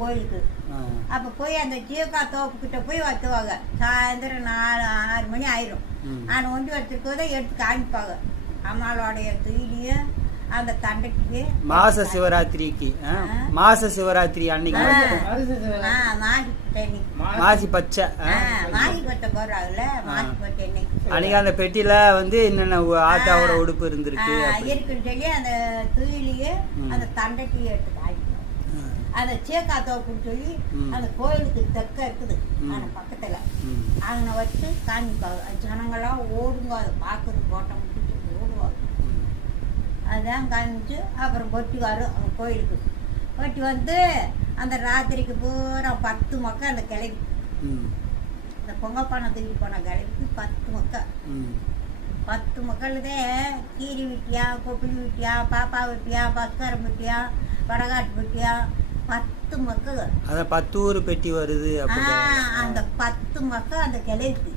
கோயிலுக்கு. அப்போ போய் அந்த ஜீவகா தோப்புக்கிட்ட போய் வத்துவாங்க சாயந்தரம் நாலு ஆறு மணி ஆயிரும். ம். நான் ஒண்டி வச்சிருக்கோதை எடுத்து காமிப்பாங்க. அம்மாளுடைய துயிலியும் அந்த தண்டைக்கு. மாச சிவராத்திரிக்கு. மாச சிவராத்திரி அன்னைக்கு மாசி பச்சை? மாசி பட்டை போடுறாங்கல்ல மாசி இன்னைக்கு அன்னைக்கு. அந்த பெட்டியில வந்து என்னென்ன ஆட்டாவோட உடுப்பு இருந்திருக்கு. இருக்குன்னு சொல்லி அந்த துயிலியே. அந்த தண்டைக்கு எடுத்து காமிப்பாங்க ஆ. அந்த சேக்கா தோப்புன்னு சொல்லி. அந்த கோயிலுக்கு தெற்க இருக்குது. அந்த பக்கத்துல. அங்கே வச்சு காமிப்பாங்க அது ஜனங்களாம் ஓடுங்க அதை பார்க்குறது போட்டோம் ஓடுவாங்க. அதான் காமிச்சு அப்புறம் பொட்டி வரும் அவங்க கோயிலுக்கு பொட்டி வந்து அந்த ராத்திரிக்கு பூரா பத்து மக்கள் அந்த கிளைக்கு. இந்த பொங்கப்பானை தூக்கி போன கிளைக்கு பத்து மக்கள் ம். பத்து மக்களுதே கீரி விட்டியா கொப்பிலி விட்டியா பாப்பா விட்டியா பஸ்காரம் விட்டியா வடகாட்டு விட்டியா பத்து மக்கள் அதான் பத்து ஊர் பெட்டி வருது அந்த பத்து மக்கள் அந்த கிளைக்கு.